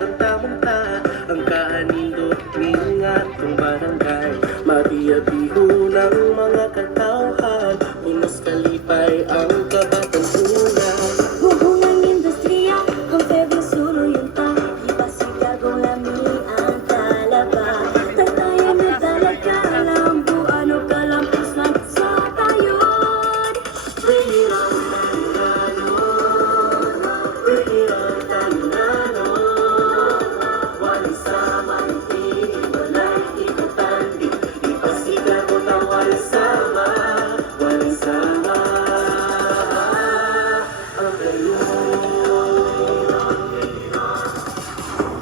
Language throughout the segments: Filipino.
damdamunta ang kaanindo nga itong barangay. Mabiyabiho ng mga katauhan, punos kalipay ang kabatantunan. Hubungang industriya, ang Pedro Sulo yung ta, ipasigago lami ang talaba. Tatayan na talaga, lambu, ano kalampos lang sa tayon. Bring it on, Tanano. Bring it on, Tanano. Walang sama, hindi walay ikatandi. Ipasigaw mo na walang sama, walang sama.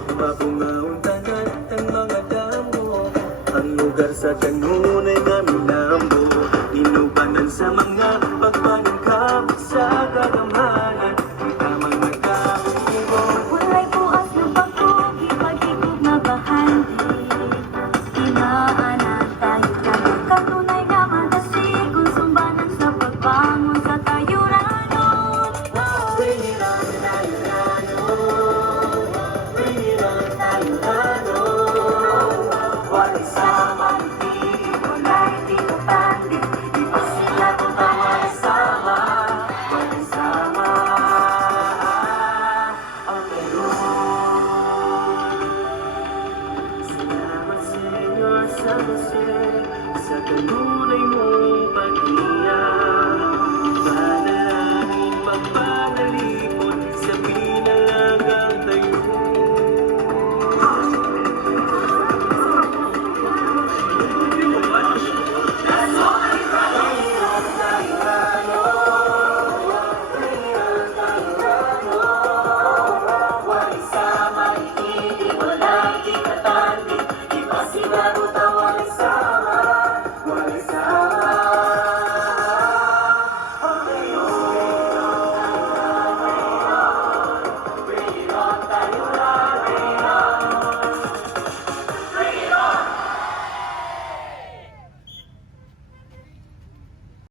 Ang mabungaon tanan ang mga damo, ang lugar sa kanunay nga minambo. Inubanan sa mga pagpanangkam sa gagamanan, kita mga kamubo. Walay buas ng pagkog, ipag-ikog na bahandi. Inaanan tayo kami, katunay nga mandasig, kung sumbanan sa pagbangon sa tayuranon. Bring it on, Tanano. Bring it on, Tanano. Walang sama, hindi walay ikatandi. Ipasigaw mo na walang sama, walang sama. Ang salamat Senyor sa Jose, sa kanunay mong pag-iyak. Panalangin pagpanalikod sa pinalagang tayo. Walang sama, hindi walang ikatandi. Ipasigaw mo